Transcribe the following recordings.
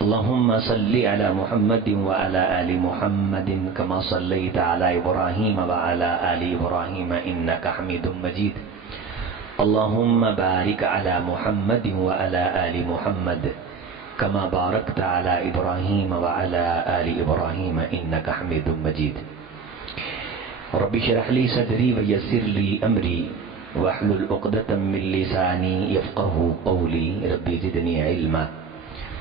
اللهم صل على محمد وعلى آل محمد كما صليت على إبراهيم وعلى آل إبراهيم إنك حميد مجيد. اللهم بارك على محمد وعلى آل محمد كما باركت على إبراهيم وعلى آل إبراهيم إنك حميد مجيد. رب اشرح لي صدري ويسر لي أمري واحلل عقدة من لساني يفقهوا قولي. رب زدني علما.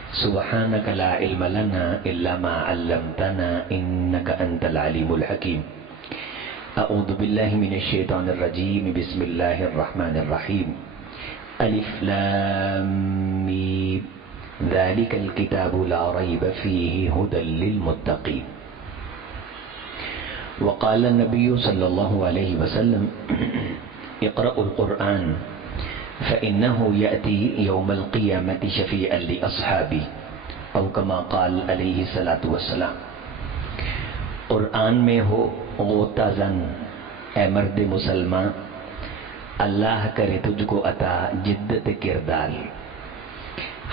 سبحانك لا علم لنا إلا ما علمتنا إنك أنت العليم الحكيم. أعوذ بالله من الشيطان الرجيم. بسم الله الرحمن الرحيم. ألف لام ميم ذلك الكتاب لا ريب فيه هدى للمتقين. وقال النبي صلى الله عليه وسلم اقرأوا القرآن فإنه يأتي يوم القيامة شفيعا لأصحابه أو كما قال عليه الصلاة والسلام. قرآن میں ہو غوطہ زن اے مرد مسلمان، اللہ کرے تجھ کو عطا جدت کردار.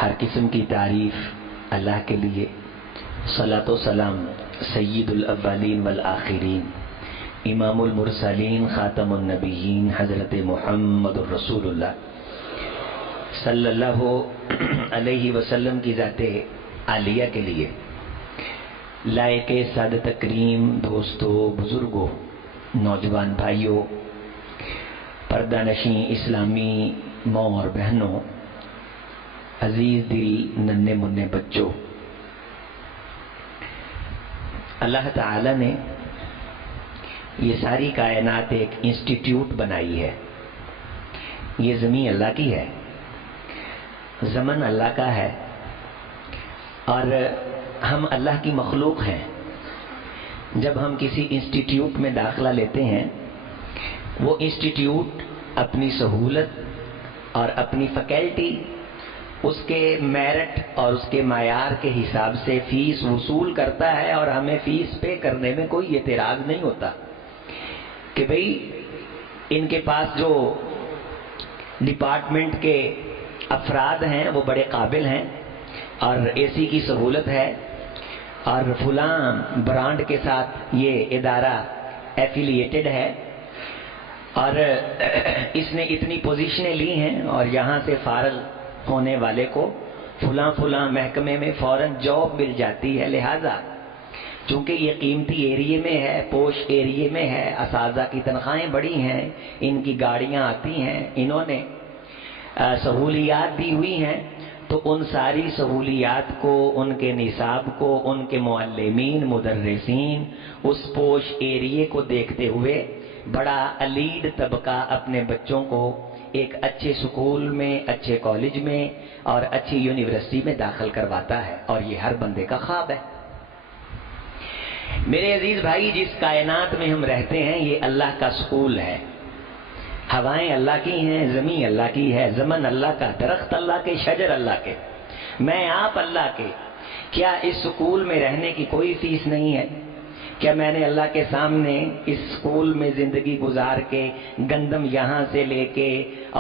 ہر قسم کی تعریف اللہ کے لیے. صلاۃ و سلام سید الاولین والآخرین، امام المرسلین، خاتم النبیین، حضرت محمد الرسول اللہ صلی اللہ علیہ وسلم کی ذات عالیہ کے لیے. لائق سعادت تکریم دوستو، بزرگوں، نوجوان بھائیوں، پردہ نشین اسلامی ماں اور بہنوں، عزیز دل ننھے منھے بچوں، اللہ تعالی نے یہ ساری کائنات ایک انسٹیٹیوٹ بنائی ہے. یہ زمین اللہ کی ہے، زمن اللہ کا ہے، اور ہم اللہ کی مخلوق ہیں. جب ہم کسی انسٹیٹیوٹ میں داخلہ لیتے ہیں، وہ انسٹیٹیوٹ اپنی سہولت اور اپنی فیکلٹی، اس کے میرٹ اور اس کے معیار کے حساب سے فیس وصول کرتا ہے، اور ہمیں فیس پے کرنے میں کوئی اعتراض نہیں ہوتا کہ بھئی ان کے پاس جو ڈپارٹمنٹ کے افراد ہیں وہ بڑے قابل ہیں، اور اے سی کی سہولت ہے، اور فلاں برانڈ کے ساتھ یہ ادارہ ایفیلیٹڈ ہے، اور اس نے اتنی پوزیشنیں لی ہیں، اور یہاں سے فارغ ہونے والے کو فلاں فلاں محکمے میں فوراً جاب مل جاتی ہے. لہذا چونکہ یہ قیمتی ایریے میں ہے، پوش ایریے میں ہے، اساتذہ کی تنخواہیں بڑی ہیں، ان کی گاڑیاں آتی ہیں، انہوں نے سہولیات دی ہوئی ہیں، تو ان ساری سہولیات کو، ان کے نصاب کو، ان کے معلمین مدرسین اس پوش ایریے کو دیکھتے ہوئے بڑا الیڈ طبقہ اپنے بچوں کو ایک اچھے سکول میں، اچھے کالج میں اور اچھی یونیورسٹی میں داخل کرواتا ہے، اور یہ ہر بندے کا خواب ہے. میرے عزیز بھائی، جس کائنات میں ہم رہتے ہیں یہ اللہ کا سکول ہے. ہوائیں اللہ کی ہیں، زمین اللہ کی ہے، زمن اللہ کا، درخت اللہ کے، شجر اللہ کے، میں آپ اللہ کے. کیا اس سکول میں رہنے کی کوئی فیس نہیں ہے؟ کیا میں نے اللہ کے سامنے اس سکول میں زندگی گزار کے گندم یہاں سے لے کے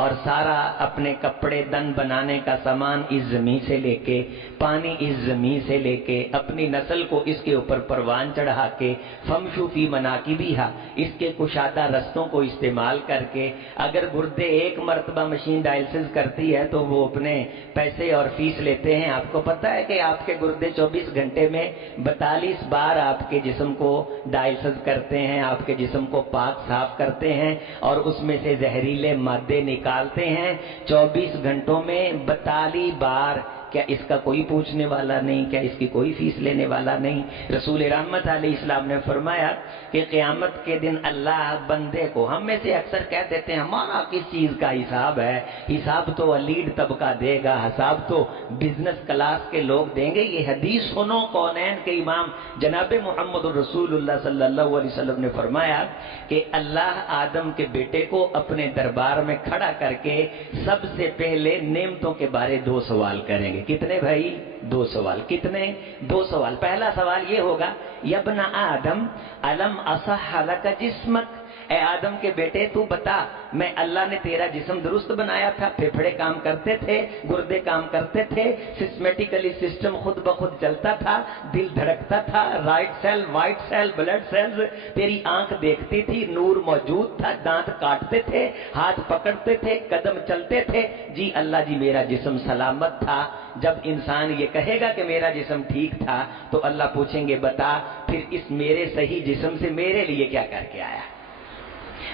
اور سارا اپنے کپڑے دن بنانے کا سامان اس زمین سے لے کے، پانی اس زمین سے لے کے، اپنی نسل کو اس کے اوپر پروان چڑھا کے، فمشو فی مناکبہا، اس کے کشادہ رستوں کو استعمال کر کے، اگر گردے ایک مرتبہ مشین ڈائلسس کرتی ہے تو وہ اپنے پیسے اور فیس لیتے ہیں. آپ کو پتہ ہے کہ آپ کے گردے 24 گھنٹے میں 42 بار آپ کے جسم کو ڈائلسس کرتے ہیں، آپ کے جسم کو پاک صاف کرتے ہیں، اور اس میں سے زہریلے مادے نکالتے ہیں 24 گھنٹوں میں 42 بار. کیا اس کا کوئی پوچھنے والا نہیں؟ کیا اس کی کوئی فیس لینے والا نہیں؟ رسول رحمت علیہ السلام نے فرمایا کہ قیامت کے دن اللہ بندے کو، ہم میں سے اکثر کہہ دیتے ہیں ہمارا کس چیز کا حساب ہے، حساب تو الیڈ طبقہ دے گا، حساب تو بزنس کلاس کے لوگ دیں گے. یہ حدیث سنو، کونین کے امام جناب محمد الرسول اللہ صلی اللہ علیہ وسلم نے فرمایا کہ اللہ آدم کے بیٹے کو اپنے دربار میں کھڑا کر کے سب سے پہلے نعمتوں کے بارے 2 سوال کریں گے. کتنے بھائی؟ 2 سوال. کتنے؟ 2 سوال. پہلا سوال یہ ہوگا، یا ابن آدم الم اصح لک جسمک، اے آدم کے بیٹے تو بتا، میں اللہ نے تیرا جسم درست بنایا تھا، پھیپھڑے کام کرتے تھے، گردے کام کرتے تھے، سسٹمیٹیکلی سسٹم خود بخود چلتا تھا، دل دھڑکتا تھا، red cell white cell blood cells, تیری آنکھ دیکھتی تھی، نور موجود تھا، دانت کاٹتے تھے، ہاتھ پکڑتے تھے، قدم چلتے تھے، جی اللہ جی میرا جسم سلامت تھا۔ جب انسان یہ کہے گا کہ میرا جسم ٹھیک تھا تو اللہ پوچھیں گے بتا پھر اس میرے صحیح جسم سے میرے لیے کیا کر کے آیا؟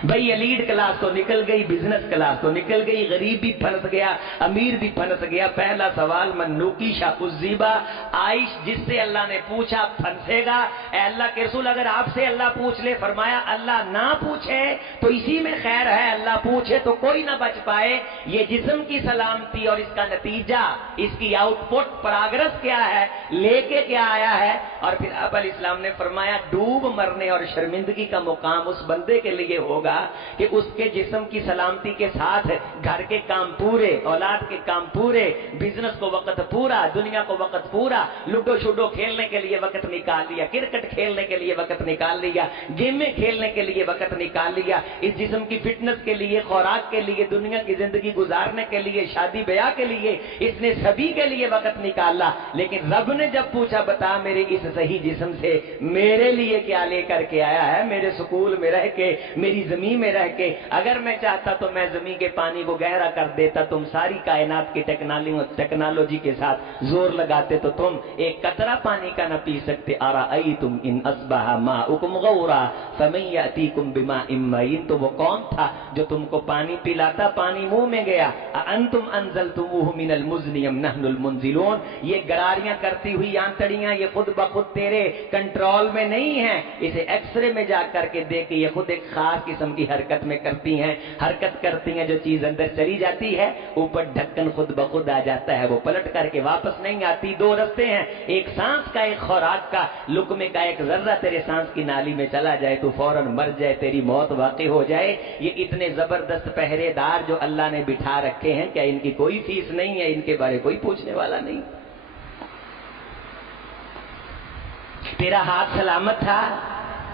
بھئی ایلیٹ کلاس تو نکل گئی، بزنس کلاس تو نکل گئی، غریب بھی پھنس گیا، امیر بھی پھنس گیا۔ پہلا سوال من نوکیشا الزیبا، عائش جس سے اللہ نے پوچھا پھنسے گا۔ اے اللہ کے رسول اگر آپ سے اللہ پوچھ لے، فرمایا اللہ نہ پوچھے تو اسی میں خیر ہے، اللہ پوچھے تو کوئی نہ بچ پائے۔ یہ جسم کی سلامتی اور اس کا نتیجہ، اس کی آؤٹ پٹ پراگرس کیا ہے، لے کے کیا آیا ہے؟ اور پھر اب علیہ السلام نے فرمایا ڈوب مرنے اور شرمندگی کا مقام اس بندے کے لیے ہوگا کہ اس کے جسم کی سلامتی کے ساتھ گھر کے کام پورے، اولاد کے کام پورے، بزنس کو وقت پورا، دنیا کو وقت پورا، لوڈو شوڈو کھیلنے کے لیے وقت نکال لیا، کرکٹ کھیلنے کے لیے وقت نکال لیا، گیمیں کھیلنے کے لیے وقت نکال لیا، اس جسم کی فٹنس کے لیے، خوراک کے لیے، دنیا کی زندگی گزارنے کے لیے، شادی بیاہ کے لیے، اس نے سبھی کے لیے وقت نکالا۔ لیکن رب نے جب پوچھا بتا میرے اس صحیح جسم سے میرے لیے کیا لے کر کے آیا ہے؟ میرے سکول میں رہ کے، میری زمین میں رہ کے، اگر میں چاہتا تو میں زمین کے پانی کو گہرا کر دیتا، تم ساری کائنات کی ٹیکنالوجی کے ساتھ زور لگاتے تو تم ایک قطرہ پانی کا نہ پی سکتے۔ ارأیتم ان اصبح ماؤکم غورا فمن یأتیکم بماء معین، تو وہ کون تھا جو تم کو پانی پلاتا، پانی منہ میں گیا؟ انتم انزلتموہ من المزن ام نحن المنزلون، یہ گراریاں کرتی ہوئی آنتڑیاں یہ خود بخود تیرے کنٹرول میں نہیں ہیں، اسے ایکس رے میں جا کر کے دیکھ، یہ خود ایک خاص قسم کی حرکت میں کرتی ہیں، حرکت کرتی ہیں، جو چیز اندر چلی جاتی ہے اوپر ڈھکن خود بخود آ جاتا ہے، وہ پلٹ کر کے واپس نہیں آتی۔ دو رستے ہیں، ایک سانس کا، ایک خوراک کا، لقمے کا ایک ذرہ تیرے سانس کی نالی میں چلا جائے تو فوراً مر جائے، تیری موت واقع ہو جائے۔ یہ اتنے زبردست پہرے دار جو اللہ نے بٹھا رکھے ہیں، کیا ان کی کوئی فیس نہیں ہے؟ ان کے بارے کوئی پوچھنے والا نہیں؟ تیرا ہاتھ سلامت تھا،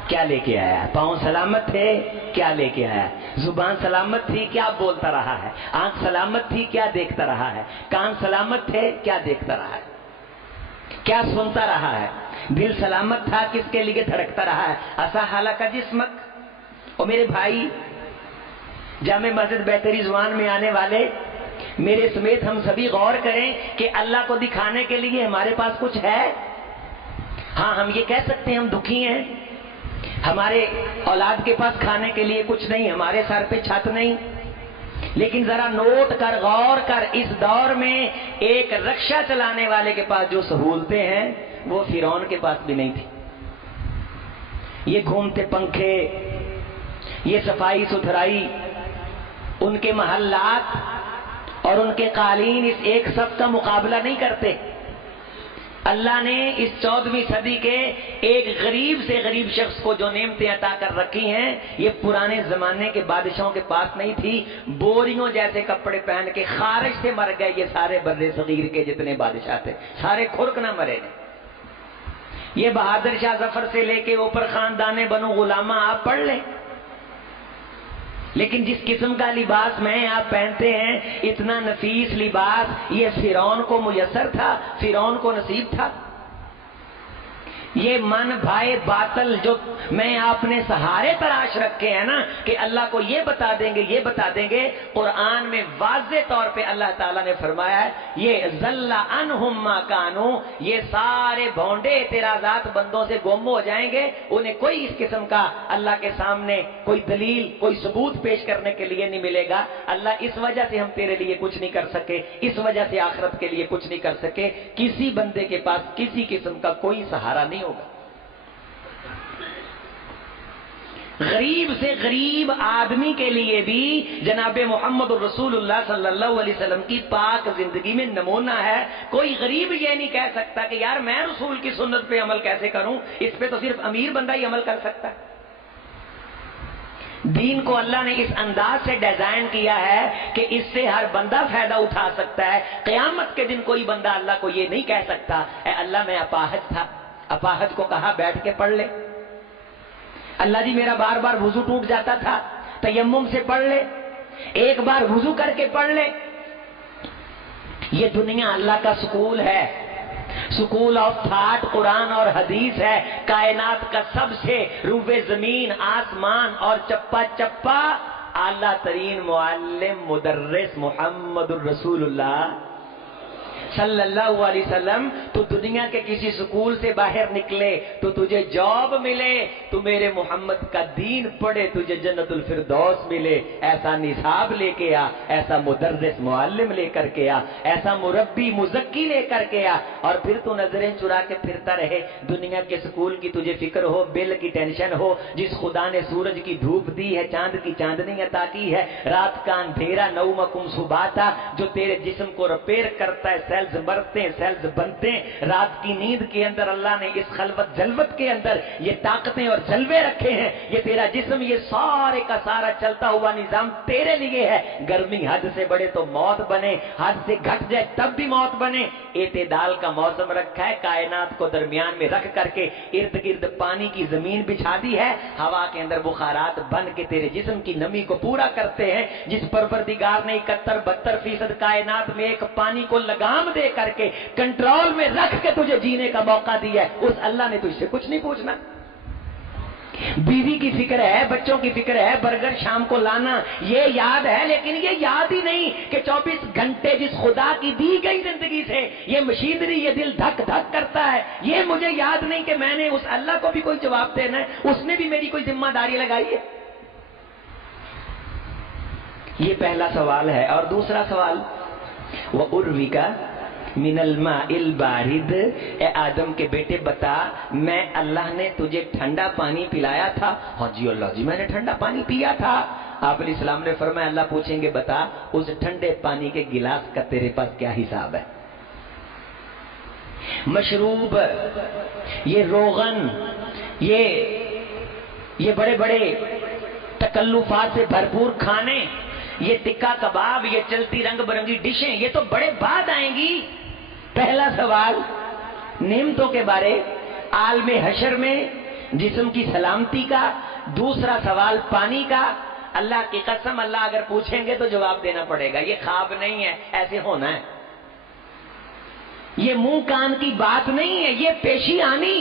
کیا لے کے آیا؟ پاؤں سلامت تھے، کیا لے کے آیا؟ زبان سلامت تھی، کیا بولتا رہا ہے؟ آنکھ سلامت تھی، کیا دیکھتا رہا ہے؟ کان سلامت تھے، کیا دیکھتا رہا ہے؟ کیا سنتا رہا ہے؟ دل سلامت تھا، کس کے لیے دھڑکتا رہا ہے؟ ایسا حالہ کا جسمک۔ اور میرے بھائی، جامع مسجد بیت رضوان میں آنے والے میرے سمیت ہم سبھی غور کریں کہ اللہ کو دکھانے کے لیے ہمارے پاس کچھ ہے؟ ہاں ہم یہ کہہ سکتے ہیں ہم دکھی ہیں، ہمارے اولاد کے پاس کھانے کے لیے کچھ نہیں، ہمارے سر پہ چھت نہیں، لیکن ذرا نوٹ کر، غور کر، اس دور میں ایک رکشہ چلانے والے کے پاس جو سہولتیں ہیں وہ فرعون کے پاس بھی نہیں تھی۔ یہ گھومتے پنکھے، یہ صفائی ستھرائی، ان کے محلات اور ان کے قالین اس ایک صف کا مقابلہ نہیں کرتے۔ اللہ نے اس 14ویں صدی کے ایک غریب سے غریب شخص کو جو نعمتیں عطا کر رکھی ہیں، یہ پرانے زمانے کے بادشاہوں کے پاس نہیں تھی۔ بوریوں جیسے کپڑے پہن کے خارش سے مر گئے یہ سارے بر صغیر کے جتنے بادشاہ تھے، سارے کھرک نہ مرے۔ یہ بہادر شاہ ظفر سے لے کے اوپر خاندان بنو غلامہ آپ پڑھ لیں، لیکن جس قسم کا لباس میں آپ پہنتے ہیں، اتنا نفیس لباس، یہ فرعون کو میسر تھا، فرعون کو نصیب تھا؟ یہ من بھائے باطل جو میں آپ نے سہارے تراش رکھے ہیں نا کہ اللہ کو یہ بتا دیں گے، یہ بتا دیں گے، قرآن میں واضح طور پہ اللہ تعالیٰ نے فرمایا ہے یہ ذل عنہم ما کانوا، یہ سارے بھونڈے اعتراضات بندوں سے گم ہو جائیں گے، انہیں کوئی اس قسم کا اللہ کے سامنے کوئی دلیل، کوئی ثبوت پیش کرنے کے لیے نہیں ملے گا۔ اللہ اس وجہ سے ہم تیرے لیے کچھ نہیں کر سکے، اس وجہ سے آخرت کے لیے کچھ نہیں کر سکے۔ کسی بندے کے پاس کسی قسم کا کوئی سہارا نہیں ہوگا۔ غریب سے غریب آدمی کے لیے بھی جناب محمد رسول اللہ صلی اللہ علیہ وسلم کی پاک زندگی میں نمونہ ہے۔ کوئی غریب یہ نہیں کہہ سکتا کہ یار میں رسول کی سنت پہ عمل کیسے کروں، اس پہ تو صرف امیر بندہ ہی عمل کر سکتا ہے۔ دین کو اللہ نے اس انداز سے ڈیزائن کیا ہے کہ اس سے ہر بندہ فائدہ اٹھا سکتا ہے۔ قیامت کے دن کوئی بندہ اللہ کو یہ نہیں کہہ سکتا اے اللہ میں اپاہج تھا، اپاہج کو کہا بیٹھ کے پڑھ لے، اللہ جی میرا بار بار وضو ٹوٹ جاتا تھا، تیمم سے پڑھ لے، ایک بار وضو کر کے پڑھ لے۔ یہ دنیا اللہ کا سکول ہے، سکول آف تھاٹ قرآن اور حدیث ہے۔ کائنات کا سب سے روبے زمین آسمان اور چپا چپا اعلیٰ ترین معلم مدرس محمد الرسول اللہ صلی اللہ علیہ وسلم۔ تو دنیا کے کسی سکول سے باہر نکلے تو تجھے جاب ملے، تو میرے محمد کا دین پڑھے تجھے جنت الفردوس ملے۔ ایسا نصاب لے کے آ، ایسا مدرس معلم لے کر کے آ، ایسا مربی مزکی لے کر کے آ، اور پھر تو نظریں چرا کے پھرتا رہے۔ دنیا کے سکول کی تجھے فکر ہو، بل کی ٹینشن ہو، جس خدا نے سورج کی دھوپ دی ہے، چاند کی چاندنی عطا کی ہے، رات کا اندھیرا نومکم سباتا جو تیرے جسم کو ریپیئر کرتا ہے، سیلز مرتے ہیں، سیلز بنتے ہیں۔ رات کی نیند کے اندر اللہ نے اس خلوت جلوت کے اندر یہ طاقتیں اور جلوے رکھے ہیں۔ یہ تیرا جسم، یہ سارے کا سارا چلتا ہوا نظام تیرے لیے ہے۔ گرمی حد سے بڑھے تو موت بنے، حد سے گھٹ جائے تب بھی موت بنے۔ اعتدال کا موسم رکھا ہے، کائنات کو درمیان میں رکھ کر کے ارد گرد پانی کی زمین بچھا دی ہے، ہوا کے اندر بخارات بن کے تیرے جسم کی نمی کو پورا کرتے ہیں۔ جس پروردگار نے 71-72% کائنات میں ایک پانی کو لگام دے کر کے کنٹرول میں رکھ کے تجھے جینے کا موقع دیا ہے، اس اللہ نے تجھ سے کچھ نہیں پوچھنا۔ بیوی کی فکر ہے، بچوں کی فکر ہے، برگر شام کو لانا یہ یاد ہے، لیکن یہ یاد ہی نہیں کہ 24 گھنٹے جس خدا کی دی گئی زندگی سے یہ مشینری، یہ دل دھک دھک کرتا ہے، یہ مجھے یاد نہیں کہ میں نے اس اللہ کو بھی کوئی جواب دینا ہے، اس نے بھی میری کوئی ذمہ داری لگائی ہے۔ یہ پہلا سوال ہے۔ اور دوسرا سوال وَأُرْوِكَ من الماء البارد، اے آدم کے بیٹے بتا، میں اللہ نے تجھے ٹھنڈا پانی پلایا تھا؟ ہاں جی اللہ جی میں نے ٹھنڈا پانی پیا تھا۔ آپ علیہ السلام نے فرمایا اللہ پوچھیں گے بتا اس ٹھنڈے پانی کے گلاس کا تیرے پاس کیا حساب ہے؟ مشروب، یہ روغن، یہ بڑے بڑے تکلفات سے بھرپور کھانے، یہ ٹکا کباب، یہ چلتی رنگ برنگی ڈشیں، یہ تو بڑے بعد آئیں گی۔ پہلا سوال نعمتوں کے بارے، عالم حشر میں جسم کی سلامتی کا، دوسرا سوال پانی کا۔ اللہ کی قسم اللہ اگر پوچھیں گے تو جواب دینا پڑے گا، یہ خواب نہیں ہے، ایسے ہونا ہے، یہ منہ کان کی بات نہیں ہے، یہ پیشی آنی۔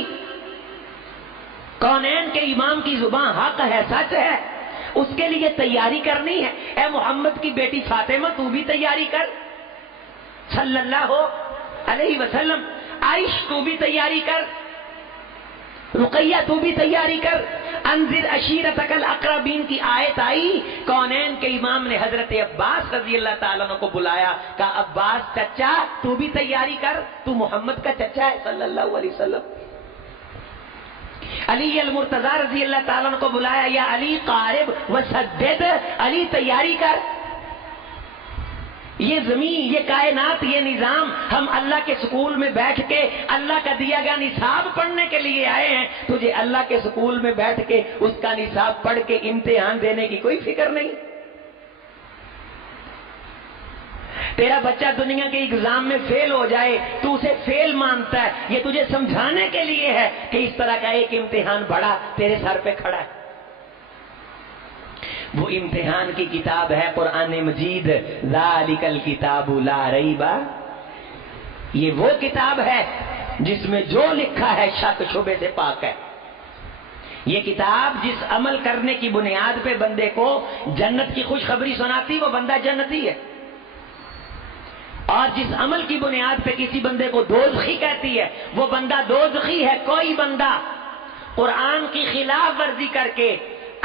کونین کے امام کی زبان حق ہے، سچ ہے، اس کے لیے تیاری کرنی ہے۔ اے محمد کی بیٹی فاطمہ تو بھی تیاری کر صلی اللہ علیہ وسلم، عائش تو بھی تیاری کر، رقیہ تو بھی تیاری کر۔ انذر عشیرتک الاقربین کی آیت آئی، کونین کے امام نے حضرت عباس رضی اللہ تعالیٰ عنہ کو بلایا، کہا عباس چچا تو بھی تیاری کر، تو محمد کا چچا ہے صلی اللہ علیہ وسلم۔ علی المرتضی رضی اللہ تعالیٰ عنہ کو بلایا، یا علی قارب وسدد، علی تیاری کر۔ یہ زمین، یہ کائنات، یہ نظام، ہم اللہ کے سکول میں بیٹھ کے اللہ کا دیا گیا نصاب پڑھنے کے لیے آئے ہیں۔ تجھے اللہ کے سکول میں بیٹھ کے اس کا نصاب پڑھ کے امتحان دینے کی کوئی فکر نہیں۔ تیرا بچہ دنیا کے ایگزام میں فیل ہو جائے تو اسے فیل مانتا ہے، یہ تجھے سمجھانے کے لیے ہے کہ اس طرح کا ایک امتحان بڑا تیرے سر پہ کھڑا ہے۔ وہ امتحان کی کتاب ہے قرآن مجید، ذالک الکتاب لا ریب، یہ وہ کتاب ہے جس میں جو لکھا ہے شک شبے سے پاک ہے۔ یہ کتاب جس عمل کرنے کی بنیاد پہ بندے کو جنت کی خوشخبری سناتی وہ بندہ جنتی ہے، اور جس عمل کی بنیاد پہ کسی بندے کو دوزخی کہتی ہے وہ بندہ دوزخی ہے۔ کوئی بندہ قرآن کی خلاف ورزی کر کے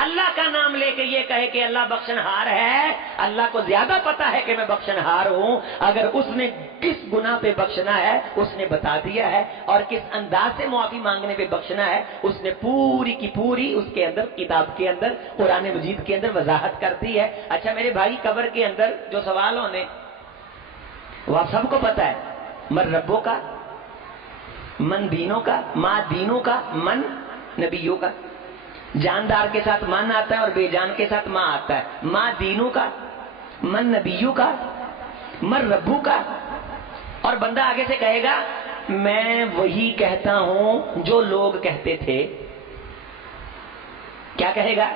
اللہ کا نام لے کے یہ کہے کہ اللہ بخشنہار ہے، اللہ کو زیادہ پتا ہے کہ میں بخشنہار ہوں، اگر اس نے کس گناہ پہ بخشنا ہے اس نے بتا دیا ہے، اور کس انداز سے معافی مانگنے پہ بخشنا ہے اس نے پوری کی پوری اس کے اندر کتاب کے اندر قرآن مجید کے اندر وضاحت کرتی ہے۔ اچھا میرے بھائی، قبر کے اندر جو سوال ہونے وہ آپ سب کو پتا ہے، من ربوں کا، من دینوں کا، ما دینوں کا، من نبیوں کا۔ جاندار کے ساتھ من آتا ہے اور بے جان کے ساتھ ماں آتا ہے۔ ماں دینوں کا، من نبیوں کا، من ربوں کا۔ اور بندہ آگے سے کہے گا میں وہی کہتا ہوں جو لوگ کہتے تھے، کیا کہے گا؟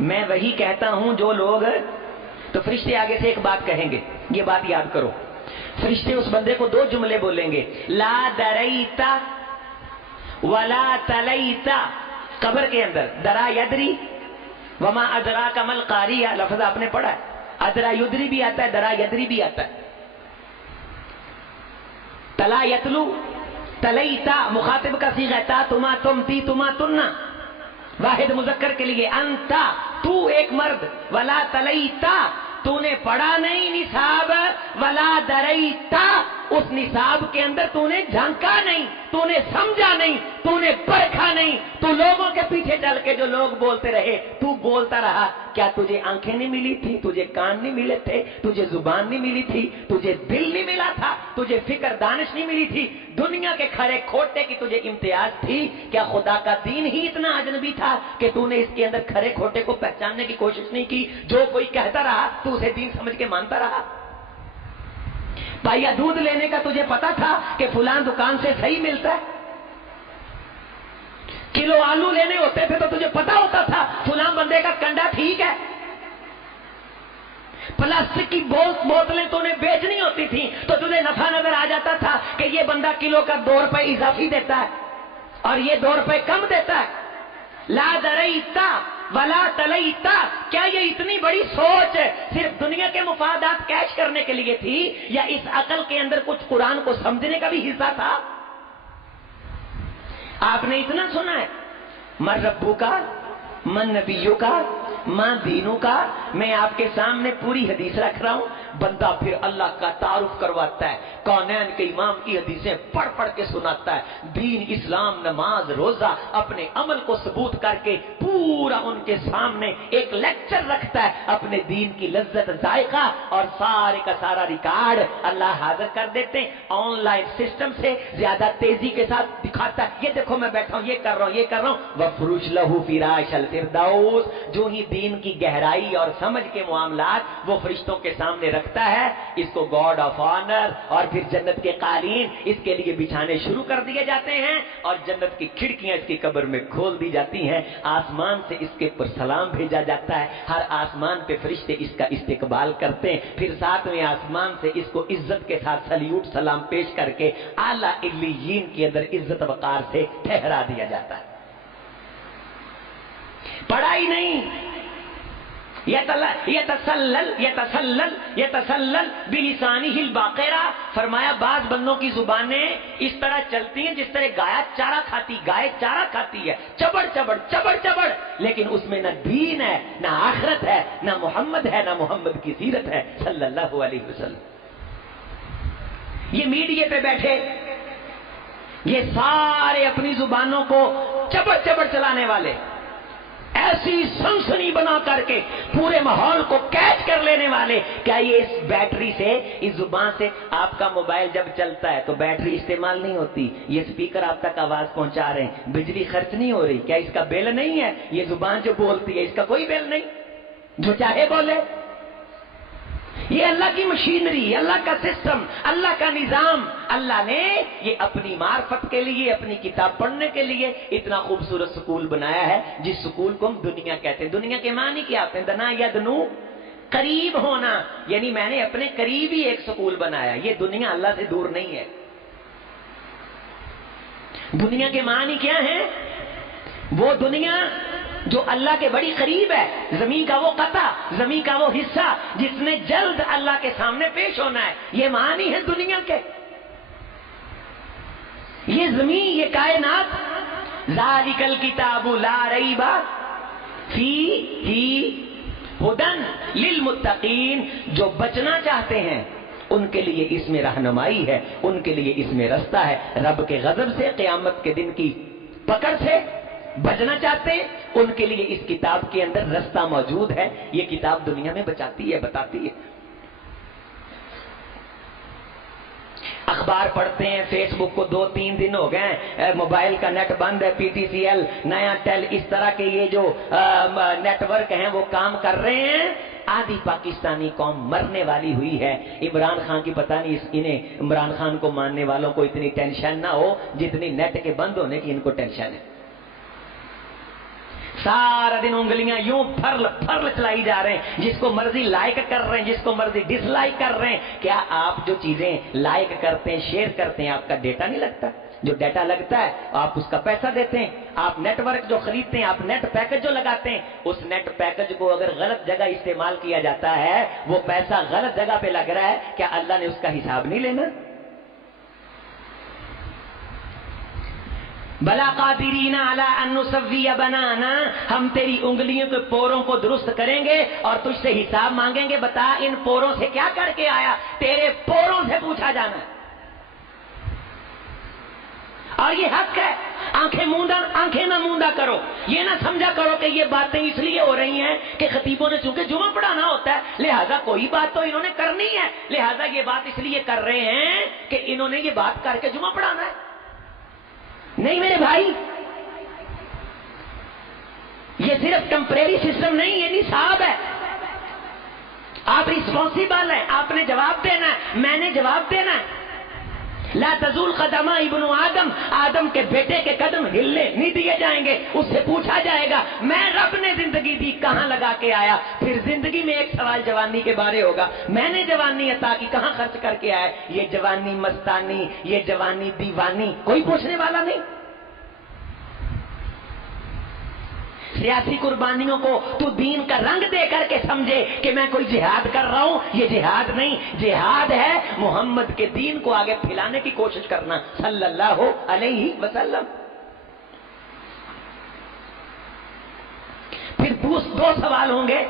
میں وہی کہتا ہوں جو لوگ. تو فرشتے آگے سے ایک بات کہیں گے, یہ بات یاد کرو. فرشتے اس بندے کو دو جملے بولیں گے, لا دریتا ولا تلیتا. قبر کے اندر درا یدری وما ادراک مل قاریہ لفظ آپ نے پڑھا ہے. ادرا یدری بھی آتا ہے, درا یدری بھی آتا ہے. تلا یتلو تلیتا مخاطب کا صیغہ تا تما تم تی تما تننا, واحد مذکر کے لیے انتا تو ایک مرد, ولا تلیتا تو نے پڑھا نہیں نصاب, ولا دریتا اس نصاب کے اندر تو نے جھانکا نہیں, تو نے سمجھا نہیں, تو نے پرکھا نہیں. تو لوگوں کے پیچھے چل کے جو لوگ بولتے رہے تو بولتا رہا. کیا تجھے آنکھیں نہیں ملی تھی, تجھے کان نہیں ملے تھے, تجھے زبان نہیں ملی تھی, تجھے دل نہیں ملا تھا, تجھے فکر دانش نہیں ملی تھی, دنیا کے کھڑے کھوٹے کی تجھے امتیاز تھی؟ کیا خدا کا دین ہی اتنا اجنبی تھا کہ تو نے اس کے اندر کھڑے کھوٹے کو پہچاننے کی کوشش نہیں کی؟ جو کوئی کہتا رہا تو اسے دین سمجھ کے مانتا رہا. پائیا دودھ لینے کا تجھے پتا تھا کہ فلاں دکان سے صحیح ملتا ہے؟ کلو آلو لینے ہوتے تھے تو تجھے پتا ہوتا تھا فلاں بندے کا کنڈا ٹھیک ہے؟ پلاسٹک کی بوتلیں تو نے بیچنی ہوتی تھیں تو تجھے نفع نظر آ جاتا تھا کہ یہ بندہ کلو کا 2 روپے اضافی دیتا ہے اور یہ 2 روپے کم دیتا ہے. لا دریتا ولا تلیتا. کیا یہ اتنی بڑی سوچ صرف دنیا کے مفادات کیش کرنے کے لیے تھی, یا اس عقل کے اندر کچھ قرآن کو سمجھنے کا بھی حصہ تھا؟ آپ نے اتنا سنا ہے, من ربو کا, من نبیوں کا, ماں دینوں کا. میں آپ کے سامنے پوری حدیث رکھ رہا ہوں, بندہ پھر اللہ کا تعارف کرواتا ہے, کونین کے امام کی حدیثیں پڑھ پڑھ کے سناتا ہے, دین اسلام نماز روزہ اپنے عمل کو ثبوت کر کے پورا ان کے سامنے ایک لیکچر رکھتا ہے, اپنے دین کی لذت ذائقہ اور سارے کا سارا ریکارڈ اللہ حاضر کر دیتے ہیں. آن لائن سسٹم سے زیادہ تیزی کے ساتھ دکھاتا ہے, یہ دیکھو میں بیٹھا ہوں, یہ کر رہا ہوں, یہ کر رہا ہوں. وَفْرُشْ لَهُ فِرَاشَ الْفِرْدَوْسِ. جو ہی دین کی گہرائی اور سمجھ کے معاملات وہ فرشتوں کے سامنے رکھتا ہے, اس کو گاڈ آف آنر اور پھر جنت کے قالین اس کے لیے بچھانے شروع کر دیے جاتے ہیں, اور جنت کی کھڑکیاں اس کی قبر میں کھول دی جاتی ہیں. آسمان سے اس کے پر سلام بھیجا جاتا ہے, ہر آسمان پہ فرشتے اس کا استقبال کرتے ہیں, پھر 7ویں آسمان سے اس کو عزت کے ساتھ سلیوٹ سلام پیش کر کے اعلیٰ علیین کے اندر عزت وقار سے ٹھہرا دیا جاتا ہے. پڑھائی نہیں, یتسلل بلسانہ الباقرہ. فرمایا بعض بندوں کی زبانیں اس طرح چلتی ہیں جس طرح گائے چارہ کھاتی ہے, چبڑ چبڑ, لیکن اس میں نہ دین ہے, نہ آخرت ہے, نہ محمد ہے, نہ محمد کی سیرت ہے صلی اللہ علیہ وسلم. یہ میڈیا پہ بیٹھے یہ سارے اپنی زبانوں کو چبڑ چلانے والے, ایسی سنسنی بنا کر کے پورے ماحول کو کیچ کر لینے والے. کیا یہ اس بیٹری سے, اس زبان سے, آپ کا موبائل جب چلتا ہے تو بیٹری استعمال نہیں ہوتی, یہ سپیکر آپ تک آواز پہنچا رہے ہیں, بجلی خرچ نہیں ہو رہی, کیا اس کا بل نہیں ہے؟ یہ زبان جو بولتی ہے اس کا کوئی بل نہیں, جو چاہے بولے. یہ اللہ کی مشینری, اللہ کا سسٹم, اللہ کا نظام. اللہ نے یہ اپنی معرفت کے لیے, اپنی کتاب پڑھنے کے لیے اتنا خوبصورت سکول بنایا ہے, جس سکول کو ہم دنیا کہتے ہیں. دنیا کے معنی کیا ہوتے ہیں؟ دنا یدنو, قریب ہونا, یعنی میں نے اپنے قریب ہی ایک سکول بنایا. یہ دنیا اللہ سے دور نہیں ہے. دنیا کے معنی کیا ہیں؟ وہ دنیا جو اللہ کے بڑی قریب ہے, زمین کا وہ قطع, زمین کا وہ حصہ جس نے جلد اللہ کے سامنے پیش ہونا ہے. یہ معنی ہے دنیا کے. یہ زمین, یہ کائنات. ذالک الکتاب لا ریب فیہ ھدی للمتقین. جو بچنا چاہتے ہیں ان کے لیے اس میں رہنمائی ہے, ان کے لیے اس میں رستہ ہے. رب کے غضب سے, قیامت کے دن کی پکڑ سے بچنا چاہتے ہیں, ان کے لیے اس کتاب کے اندر رستہ موجود ہے. یہ کتاب دنیا میں بچاتی ہے, بتاتی ہے. اخبار پڑھتے ہیں, فیس بک کو 2-3 دن ہو گئے, موبائل کا نیٹ بند ہے, PTCL, نیا ٹیل, اس طرح کے یہ جو نیٹ ورک ہیں وہ کام کر رہے ہیں. آدھی پاکستانی قوم مرنے والی ہوئی ہے. عمران خان کی پتہ نہیں انہیں عمران خان کو ماننے والوں کو اتنی ٹینشن نہ ہو جتنی نیٹ کے بند ہونے کی ان کو ٹینشن ہے. سارا دن انگلیاں یوں پھرل پھرل چلائی جا رہے ہیں، جس کو مرضی لائک کر رہے ہیں، جس کو مرضی ڈس لائک کر رہے ہیں۔ کیا آپ جو چیزیں لائک کرتے ہیں، شیئر کرتے ہیں، آپ کا ڈیٹا نہیں لگتا؟ جو ڈیٹا لگتا ہے آپ اس کا پیسہ دیتے ہیں، آپ نیٹ ورک جو خریدتے ہیں، آپ نیٹ پیکج جو لگاتے ہیں، اس نیٹ پیکج کو اگر غلط جگہ استعمال کیا جاتا ہے، وہ پیسہ غلط جگہ پہ لگ رہا ہے، کیا اللہ نے اس کا حساب نہیں لینا؟ بلا قادرین علی ان نسوی بنانا، ہم تیری انگلیوں کے پوروں کو درست کریں گے اور تجھ سے حساب مانگیں گے، بتا ان پوروں سے کیا کر کے آیا؟ تیرے پوروں سے پوچھا جانا ہے، اور یہ حق ہے۔ آنکھیں نہ موندا کرو، یہ نہ سمجھا کرو کہ یہ باتیں اس لیے ہو رہی ہیں کہ خطیبوں نے چونکہ جمعہ پڑھانا ہوتا ہے لہذا کوئی بات تو انہوں نے کرنی ہے، لہذا یہ بات اس لیے کر رہے ہیں کہ انہوں نے یہ بات کر کے جمعہ پڑھانا ہے۔ نہیں میرے بھائی، یہ صرف ٹمپریری سسٹم نہیں، یہ نصاب ہے۔ آپ رسپانسیبل ہیں، آپ نے جواب دینا ہے، میں نے جواب دینا ہے۔ لا تزول قدم ابن آدم، آدم کے بیٹے کے قدم ہلنے نہیں دیے جائیں گے، اس سے پوچھا جائے گا میں رب نے زندگی دی کہاں لگا کے آیا۔ پھر زندگی میں ایک سوال جوانی کے بارے ہوگا، میں نے جوانی عطا کی کہاں خرچ کر کے آیا؟ یہ جوانی مستانی، یہ جوانی دیوانی، کوئی پوچھنے والا نہیں۔ سیاسی قربانیوں کو تو دین کا رنگ دے کر کے سمجھے کہ میں کوئی جہاد کر رہا ہوں، یہ جہاد نہیں، جہاد ہے محمد کے دین کو آگے پھیلانے کی کوشش کرنا صلی اللہ علیہ وسلم۔ پھر دو سوال ہوں گے،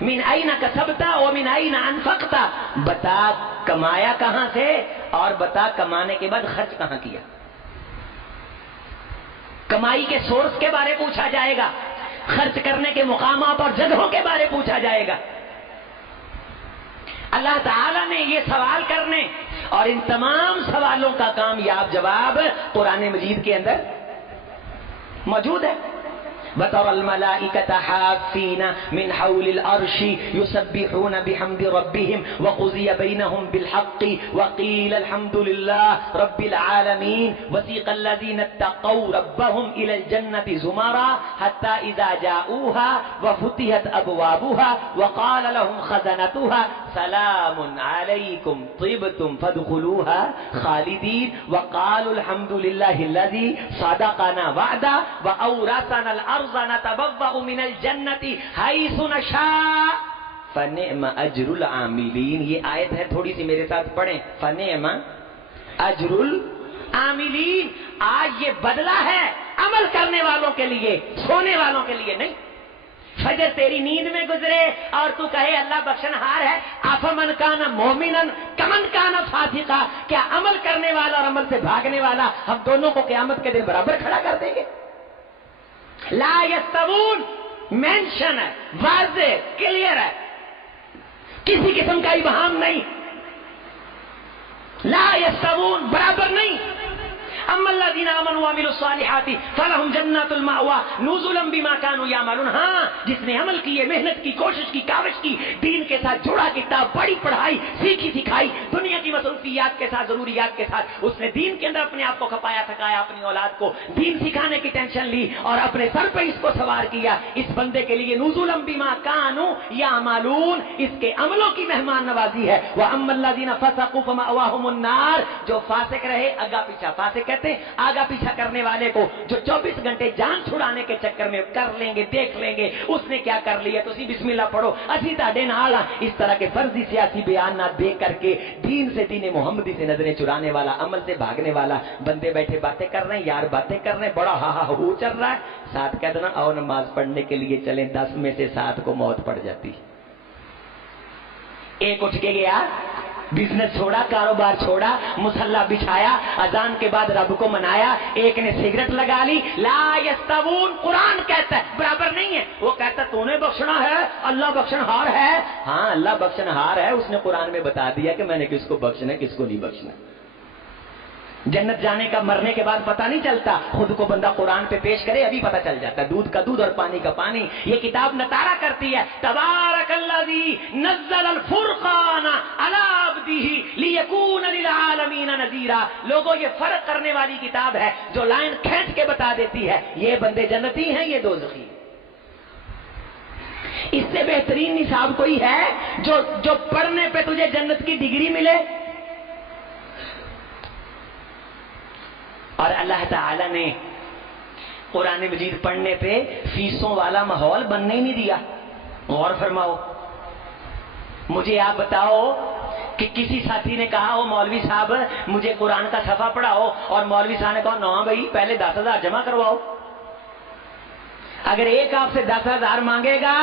من این کسبتا و من این انفقتا، بتا کمایا کہاں سے اور بتا کمانے کے بعد خرچ کہاں کیا۔ کمائی کے سورس کے بارے پوچھا جائے گا، خرچ کرنے کے مقامات اور جگہوں کے بارے پوچھا جائے گا۔ اللہ تعالیٰ نے یہ سوال کرنے اور ان تمام سوالوں کا کامیاب جواب قرآن مجید کے اندر موجود ہے۔ وَتَرَى الْمَلَائِكَةَ حَافِّينَ مِنْ حَوْلِ الْعَرْشِ يُسَبِّحُونَ بِحَمْدِ رَبِّهِمْ وَقُضِيَ بَيْنَهُمْ بِالْحَقِّ وَقِيلَ الْحَمْدُ لِلَّهِ رَبِّ الْعَالَمِينَ وَسِيقَ الَّذِينَ اتَّقَوْا رَبَّهُمْ إِلَى الْجَنَّةِ زُمَرًا حَتَّى إِذَا جَاءُوهَا وَفُتِحَتْ أَبْوَابُهَا وَقَالَ لَهُمْ خَزَنَتُهَا سَلَامٌ عَلَيْكُمْ طِبْتُمْ فَادْخُلُوهَا خَالِدِينَ وَقَالُوا الْحَمْدُ لِلَّهِ الَّذِي صَدَقَنَا وَعْدَهُ وَأَوْرَثَنَا الْأَرْضَ نتبوأ من الجنة حيث نشاء فنعم أجر العاملين۔ یہ آیت ہے، تھوڑی سی میرے ساتھ پڑھیں، فنعم أجر العاملين۔ آج یہ بدلہ ہے عمل کرنے والوں کے لیے، سونے والوں کے لیے نہیں۔ فجر تیری نیند میں گزرے اور تو کہے اللہ بخشنہار ہے، افمن کان مومنا کمن کان فاسقا، کیا عمل کرنے والا اور عمل سے بھاگنے والا ہم دونوں کو قیامت کے دن برابر کھڑا کر دیں گے؟ لا یستوون مینشن ہے، واضح کلیئر ہے، کسی قسم کا ابہام نہیں۔ لا یستوون برابر نہیں۔ اما الذین آمنوا وعملوا الصالحات فلہم جنات المأوى نزلا بما كانوا يعملون۔ ہاں جس نے عمل کیے، محنت کی، کوشش کی، کاوش کی، دین کے ساتھ جڑا، کتاب پڑھی، پڑھائی، سیکھی سکھائی، دنیا کی مصروفیات کے ساتھ، ضروریات کے ساتھ اس نے دین کے اندر اپنے آپ کو کھپایا تھکایا، اپنی اولاد کو دین سکھانے کی ٹینشن لی اور اپنے سر پہ اس کو سوار کیا، اس بندے کے لیے نزلا بما كانوا يعملون، اس کے عملوں کی مہمان نوازی ہے۔ واما الذین فسقوا فمأواهم النار، جو فاسق رہے، آگا پیچھا، فاسق کہتے ہیں آگا پیچھا کرنے والے کو جو 24 گھنٹے جان چھڑانے کے چکر میں کر لیں گے، دیکھ لیں گے اس نے کیا کر لیا، تو بسم اللہ پڑھو، اسی تاڑے نال، اس طرح کے فرضی سیاسی بیانات دے کر کے دین سے، دین محمدی سے نظریں چرانے والا، عمل سے بھاگنے والا، بندے بیٹھے باتیں کر رہے ہیں، یار باتیں کر رہے ہیں، بڑا ہا ہا ہو چل رہا ہے، ساتھ کہہ دینا آؤ نماز پڑھنے کے لیے چلیں، 10 میں سے 7 کو موت پڑ جاتی۔ ایک اٹھ کے گیا، بزنس چھوڑا، کاروبار چھوڑا، مصلی بچھایا، اذان کے بعد رب کو منایا، ایک نے سگریٹ لگا لی۔ لا یستوون قرآن کہتا ہے برابر نہیں ہے، وہ کہتا ہے تو نے بخشنا ہے، اللہ بخشنہار ہے۔ ہاں اللہ بخشنہار ہے، اس نے قرآن میں بتا دیا کہ میں نے کس کو بخشنا ہے، کس کو نہیں بخشنا۔ جنت جانے کا مرنے کے بعد پتہ نہیں چلتا، خود کو بندہ قرآن پہ پیش کرے ابھی پتہ چل جاتا ہے، دودھ کا دودھ اور پانی کا پانی۔ یہ کتاب نطارہ کرتی ہے، تبارک الذی نزل الفرقان علی عبدہ لیکون للعالمین نذیرا۔ لوگوں یہ فرق کرنے والی کتاب ہے جو لائن کھینچ کے بتا دیتی ہے یہ بندے جنتی ہیں، یہ دوزخی۔ اس سے بہترین نصاب کوئی ہے جو پڑھنے پہ تجھے جنت کی ڈگری ملے؟ اور اللہ تعالی نے قرآن مجید پڑھنے پہ فیسوں والا ماحول بننے ہی نہیں دیا. غور فرماؤ. مجھے آپ بتاؤ کہ کسی ساتھی نے کہا ہو مولوی صاحب مجھے قرآن کا صفحہ پڑھاؤ، اور مولوی صاحب نے کہا نہ بھائی پہلے 10,000 جمع کرواؤ. اگر ایک آپ سے 10,000 مانگے گا،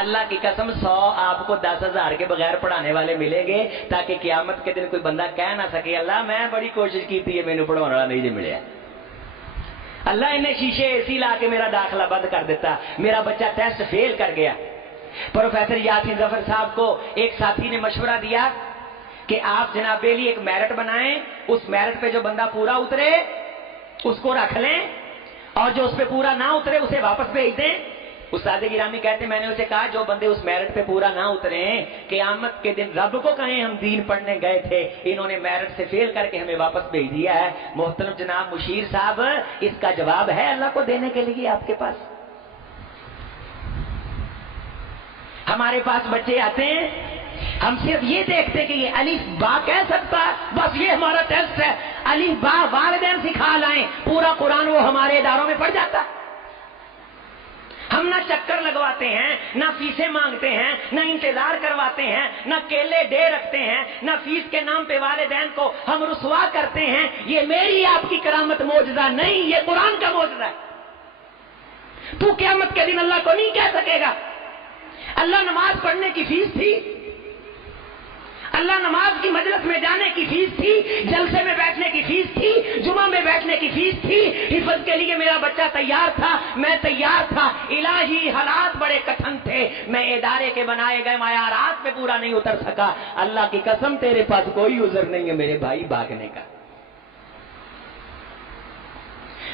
اللہ کی قسم 100 آپ کو 10,000 کے بغیر پڑھانے والے ملیں گے، تاکہ قیامت کے دن کوئی بندہ کہہ نہ سکے اللہ میں بڑی کوشش کی تھی مینوں پڑھانے والا نہیں جی ملیا. اللہ انہیں شیشے ایسی لا کے میرا داخلہ بند کر دیتا، میرا بچہ ٹیسٹ فیل کر گیا. پروفیسر یاسین ظفر صاحب کو ایک ساتھی نے مشورہ دیا کہ آپ جناب بیلی ایک میرٹ بنائیں، اس میرٹ پہ جو بندہ پورا اترے اس کو رکھ لیں، اور جو اس پہ پورا نہ اترے اسے واپس بھیج دیں. استاد گرامی کہتے میں نے اسے کہا جو بندے اس میرٹ پہ پورا نہ اترے قیامت کے دن رب کو کہیں ہم دین پڑھنے گئے تھے، انہوں نے میرٹ سے فیل کر کے ہمیں واپس بھیج دیا ہے. محترم جناب مشیر صاحب اس کا جواب ہے اللہ کو دینے کے لیے آپ کے پاس. ہمارے پاس بچے آتے ہیں، ہم صرف یہ دیکھتے ہیں کہ یہ الف با کہہ سکتا ہے، بس یہ ہمارا ٹیسٹ ہے. الف با والدین سکھا لائیں، پورا قرآن وہ ہمارے اداروں میں پڑھ جاتا. ہم نہ چکر لگواتے ہیں، نہ فیسیں مانگتے ہیں، نہ انتظار کرواتے ہیں، نہ کیلے ڈے رکھتے ہیں، نہ فیس کے نام پہ والدین کو ہم رسوا کرتے ہیں. یہ میری آپ کی کرامت معجزہ نہیں، یہ قرآن کا معجزہ ہے. تو قیامت کے دن اللہ کو نہیں کہہ سکے گا اللہ نماز پڑھنے کی فیس تھی، اللہ نماز کی مجلس میں جانے کی فیس تھی، جلسے میں بیٹھنے کی فیس تھی، جمعہ میں بیٹھنے کی فیس تھی، حفظ کے لیے میرا بچہ تیار تھا، میں تیار تھا. الہی حالات بڑے کٹھن تھے، میں ادارے کے بنائے گئے معیارات پہ پورا نہیں اتر سکا. اللہ کی قسم تیرے پاس کوئی عذر نہیں ہے میرے بھائی بھاگنے کا.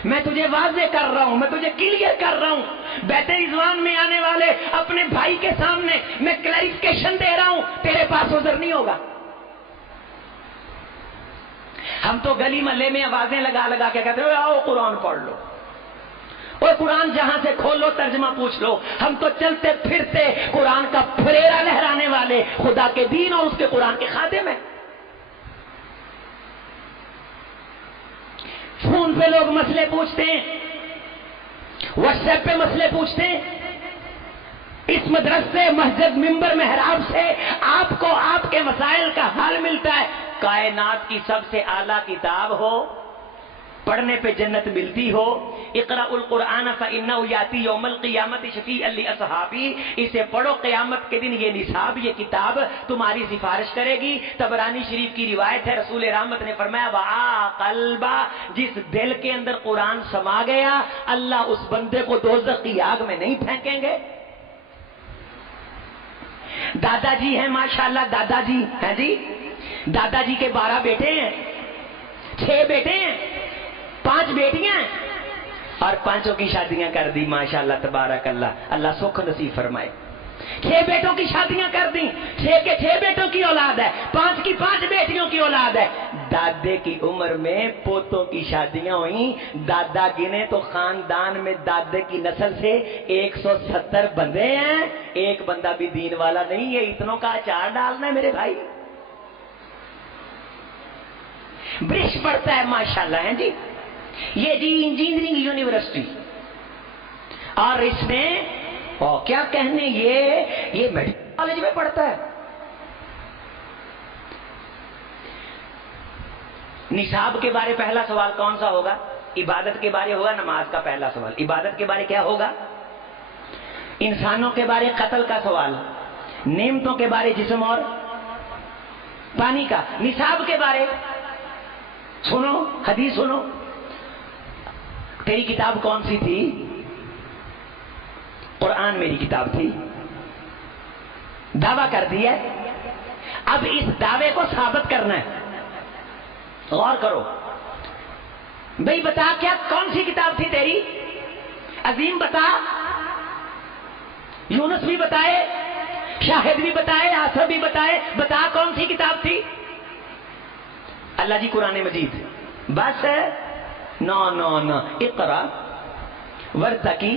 میں تجھے واضح کر رہا ہوں، میں تجھے کلیئر کر رہا ہوں. بیت رضوان میں آنے والے اپنے بھائی کے سامنے میں کلیریفیکیشن دے رہا ہوں، تیرے پاس عذر نہیں ہوگا. ہم تو گلی محلے میں آوازیں لگا لگا کے کہتے ہیں آؤ قرآن پڑھ لو، اور قرآن جہاں سے کھولو ترجمہ پوچھ لو. ہم تو چلتے پھرتے قرآن کا پھریرا لہرانے والے خدا کے دین اور اس کے قرآن کے خادم ہیں. فون پہ لوگ مسئلے پوچھتے ہیں، واٹس ایپ پہ مسئلے پوچھتے ہیں. اس مدرسے مسجد ممبر محراب سے آپ کو آپ کے مسائل کا حل ملتا ہے. کائنات کی سب سے اعلیٰ کتاب ہو، پڑھنے پہ جنت ملتی ہو. اقرأ القرآن فإنہ یاتی یوم القیامت شفیعا لأصحابی، اسے پڑھو قیامت کے دن یہ نصاب یہ کتاب تمہاری سفارش کرے گی. طبرانی شریف کی روایت ہے رسول رحمت نے فرمایا وعا قلبا، جس دل کے اندر قرآن سما گیا اللہ اس بندے کو دوزخ کی آگ میں نہیں پھینکیں گے. دادا جی ہیں ماشاءاللہ، دادا جی ہیں جی، دادا جی کے 12 بیٹے ہیں، 6 بیٹے ہیں، 5 بیٹیاں ہیں، اور 5 کی شادیاں کر دی ماشاءاللہ تبارک اللہ. اللہ سکھ نصیب فرمائے. 6 بیٹوں کی شادیاں کر دی، 6 کے 6 بیٹوں کی اولاد ہے، 5 کی 5 بیٹیوں کی اولاد ہے. دادے کی عمر میں پوتوں کی شادیاں ہوئیں. دادا گنے تو خاندان میں دادے کی نسل سے 170 بندے ہیں، ایک بندہ بھی دین والا نہیں ہے. اتنوں کا اچار ڈالنا ہے میرے بھائی. برش پڑتا ہے ماشاءاللہ ہے جی، یہ جی انجینئرنگ یونیورسٹی، اور اس میں کیا کہنے یہ میڈیکل کالج میں پڑھتا ہے. نصاب کے بارے پہلا سوال کون سا ہوگا؟ عبادت کے بارے ہوگا. نماز کا پہلا سوال عبادت کے بارے کیا ہوگا؟ انسانوں کے بارے قتل کا سوال، نعمتوں کے بارے جسم اور پانی کا. نصاب کے بارے سنو، حدیث سنو. تیری کتاب کون سی تھی؟ قرآن میری کتاب تھی. دعویٰ کر دیا، اب اس دعوے کو ثابت کرنا ہے. غور کرو بھئی، بتا کیا کون سی کتاب تھی تیری؟ عظیم بتا، یونس بھی بتائے، شاہد بھی بتائے، آصف بھی بتائے، بتا کون سی کتاب تھی؟ اللہ جی قرآن مجید. بس نو اقرا ورتقی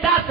10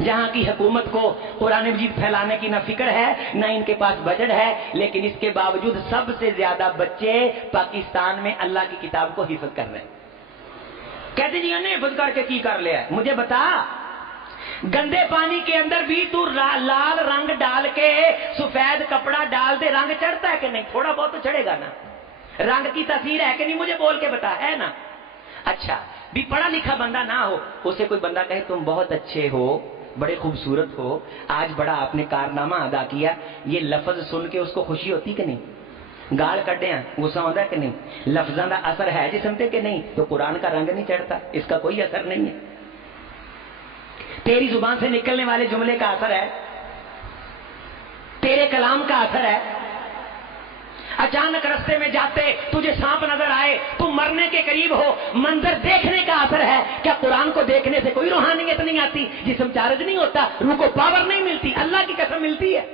جہاں کی حکومت کو قرآن مجید پھیلانے کی نہ فکر ہے نہ ان کے پاس بجٹ ہے، لیکن اس کے باوجود سب سے زیادہ بچے پاکستان میں اللہ کی کتاب کو حفظ کر رہے ہیں۔ کہتے جی نے حفظ کر کے کی کر لیا ہے؟ مجھے بتا، گندے پانی کے اندر بھی تو لال رنگ ڈال کے سفید کپڑا ڈال دے، رنگ چڑھتا ہے کہ نہیں؟ تھوڑا بہت تو چڑھے گا نا، رنگ کی تاثیر ہے کہ نہیں؟ مجھے بول کے بتا، ہے نا؟ اچھا بھی پڑھا لکھا بندہ نہ ہو، اسے کوئی بندہ کہے تم بہت اچھے ہو، بڑے خوبصورت ہو، آج بڑا آپ نے کارنامہ ادا کیا، یہ لفظ سن کے اس کو خوشی ہوتی کہ نہیں؟ گال کڈے ہیں، غصہ ہوتا ہے کہ نہیں؟ لفظاں کا اثر ہے جسم تے کہ نہیں؟ تو قرآن کا رنگ نہیں چڑھتا، اس کا کوئی اثر نہیں ہے۔ تیری زبان سے نکلنے والے جملے کا اثر ہے، تیرے کلام کا اثر ہے۔ اچانک رستے میں جاتے تجھے سانپ نظر آئے، تم مرنے کے قریب ہو، منظر دیکھنے کا اثر ہے۔ کیا قرآن کو دیکھنے سے کوئی روحانیت نہیں آتی؟ جسم چارج نہیں ہوتا، روح کو پاور نہیں ملتی؟ اللہ کی قسم ملتی ہے۔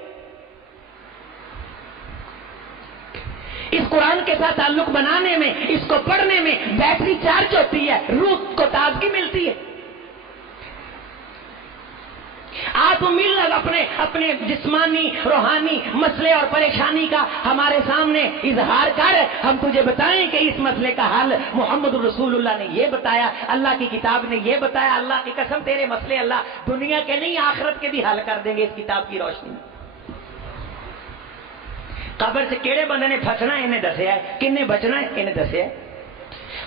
اس قرآن کے ساتھ تعلق بنانے میں، اس کو پڑھنے میں بیٹری چارج ہوتی ہے، روح کو تازگی ملتی ہے۔ آپ مل اپنے جسمانی روحانی مسئلے اور پریشانی کا ہمارے سامنے اظہار کر، ہم تجھے بتائیں کہ اس مسئلے کا حل محمد رسول اللہ نے یہ بتایا، اللہ کی کتاب نے یہ بتایا۔ اللہ کی قسم تیرے مسئلے اللہ دنیا کے نہیں آخرت کے بھی حل کر دیں گے اس کتاب کی روشنی میں۔ قبر سے کیڑے بندے نے پھنسنا انہیں دسیا ہے، کنے بچنا ہے انہیں دسیا ہے۔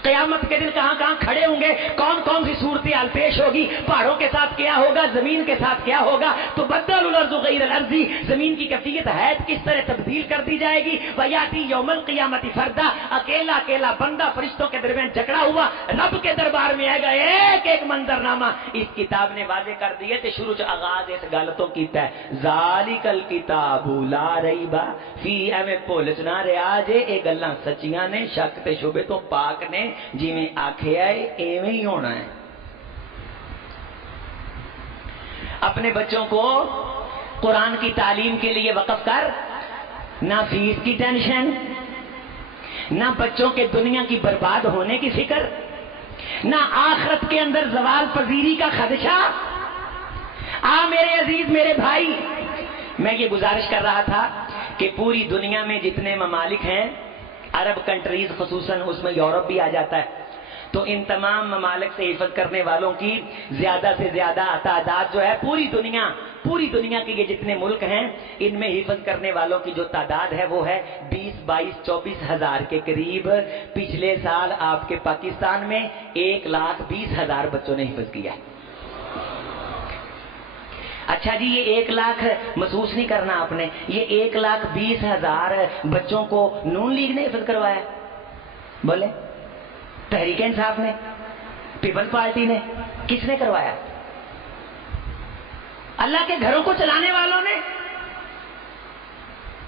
قیامت کے دن کہاں کہاں کھڑے ہوں گے، کون کون سی صورتحال پیش ہوگی، پہاڑوں کے ساتھ کیا ہوگا، زمین کے ساتھ کیا ہوگا، تو بدل الارض غیر الارض، زمین کی کیفیت حیات کس طرح تبدیل کر دی جائے گی۔ ویاتی یوم القیامت فردا، اکیلا اکیلا بندہ فرشتوں کے درمیان جکڑا ہوا رب کے دربار میں آئے گا، ایک ایک منظرنامہ اس کتاب نے واضح کر دیے۔ تے شروع سے آغاز اس گل تو کیتا ہے، ذالک الکتاب لا ریب فی، ایویں بھولچ نہ رہا جے اے گلاں سچیاں نے، شک تے شبے تو پاک نے، جی میں آکھیا ہے ایویں ہی ہونا ہے۔ اپنے بچوں کو قرآن کی تعلیم کے لیے وقف کر، نہ فیس کی ٹینشن، نہ بچوں کے دنیا کی برباد ہونے کی فکر، نہ آخرت کے اندر زوال پذیری کا خدشہ۔ میرے عزیز میرے بھائی، میں یہ گزارش کر رہا تھا کہ پوری دنیا میں جتنے ممالک ہیں، عرب کنٹریز خصوصاً، اس میں یورپ بھی آ جاتا ہے، تو ان تمام ممالک سے حفظ کرنے والوں کی زیادہ سے زیادہ تعداد جو ہے پوری دنیا کے یہ جتنے ملک ہیں، ان میں حفظ کرنے والوں کی جو تعداد ہے وہ ہے 20-22-24 ہزار کے قریب۔ پچھلے سال آپ کے پاکستان میں 1,20,000 بچوں نے حفظ کیا ہے۔ اچھا جی، یہ 1 لاکھ محسوس نہیں کرنا آپ نے، یہ 1,20,000 بچوں کو نون لیگ نے حفظ کروایا؟ بولے تحریک انصاف نے، پیپل پارٹی نے، کس نے کروایا؟ اللہ کے گھروں کو چلانے والوں نے۔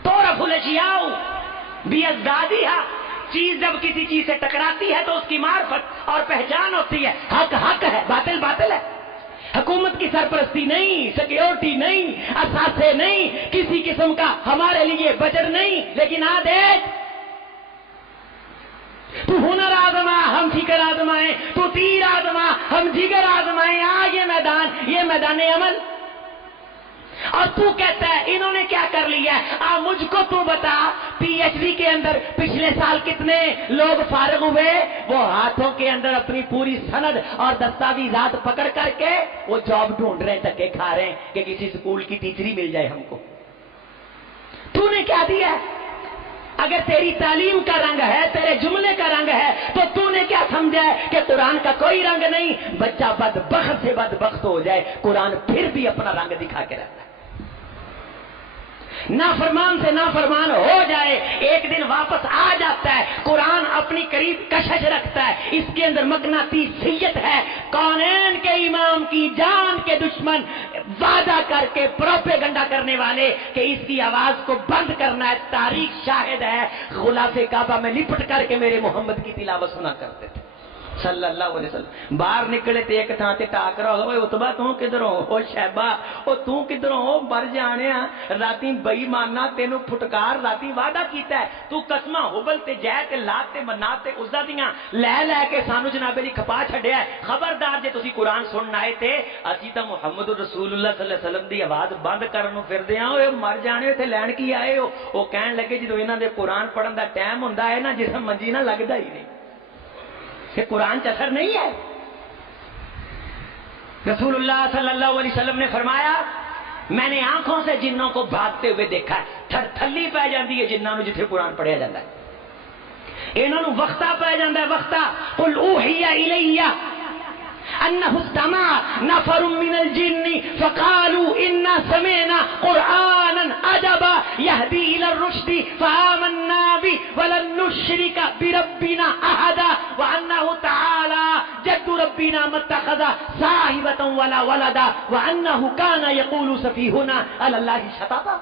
تورف الاشیاء بازدادہا، چیز جب کسی چیز سے ٹکراتی ہے تو اس کی معرفت اور پہچان ہوتی ہے۔ حق حق ہے، باطل باطل ہے۔ حکومت کی سرپرستی نہیں، سیکیورٹی نہیں، اثاثے نہیں، کسی قسم کا ہمارے لیے بجٹ نہیں، لیکن دیکھ، تو ہنر آزما ہم فکر آزمائیں، تو تیر آزما ہم جگر آزمائیں، یہ میدان عمل۔ اور تو کہتا ہے انہوں نے کیا کر لیا ہے؟ مجھ کو تو بتا، پی ایچ ڈی کے اندر پچھلے سال کتنے لوگ فارغ ہوئے؟ وہ ہاتھوں کے اندر اپنی پوری سند اور دستاویزات پکڑ کر کے وہ جاب ڈھونڈ رہے ہیں، دھکے کھا رہے ہیں کہ کسی سکول کی ٹیچری مل جائے ہم کو۔ تو نے کیا دیا؟ اگر تیری تعلیم کا رنگ ہے، تیرے جملے کا رنگ ہے، تو نے کیا سمجھا ہے کہ قرآن کا کوئی رنگ نہیں؟ بچہ بدبخت سے بدبخت ہو جائے، قرآن پھر بھی اپنا رنگ دکھا کے رہتا ہے۔ نافرمان سے نافرمان ہو جائے، ایک دن واپس آ جاتا ہے، قرآن اپنی قریب کشش رکھتا ہے، اس کے اندر مغناطیسیت ہے۔ کونین کے امام کی جان کے دشمن وعدہ کر کے پروپیگنڈا کرنے والے کہ اس کی آواز کو بند کرنا ہے، تاریخ شاہد ہے، غلاف کعبہ میں لپٹ کر کے میرے محمد کی تلاوت سنا کرتے تھے۔ صلی اللہ علیہ وسلم باہر نکلے تے ایک تھان تے ٹاکرا ہو گیا، اتبا تو کدھروں او شیبہ او تو کدھروں او مر جانے راتی بے ایمانا تینوں پھٹکار راتی وعدہ کیتا ہے تو قسماں حبل تے جے تے لات تے منات تے عزا دیاں لے کے سانو جناب جی کھپا چھڈیا ہے، خبردار جے تسی قرآن سنن آئے تے اسی تا محمد رسول اللہ صلی اللہ علیہ وسلم دی آواز بند کرن نوں پھردے ہاں، اوے مر جانے تے لین کی آئے ہو؟ او کہن لگے جدوں انہاں دے قرآن پڑھن دا ٹائم ہوندا ہے نا جسم منجی نہ لگدا ہی نہیں، کہ قرآن اثر نہیں ہے۔ رسول اللہ صلی اللہ علیہ وسلم نے فرمایا میں نے آنکھوں سے جنوں کو بھاگتے ہوئے دیکھا ہے، تھر تھلی پہ جاندی ہے جنہاں نوں جتھے قرآن پڑھیا جاتا ہے، انہاں نوں وقتا پہ جاندا ہے وقتا۔ قل اوحی الی انہ استمع نفر من الجن فقالوا انا سمعنا قرآنا عجبا یہدی الی الرشد فآمنا به ولن نشرک بربنا احدا وانہ تعالی جد ربنا ما اتخذ صاحبۃ ولا ولدا وانہ کان یقول سفیہنا علی اللہ شططا۔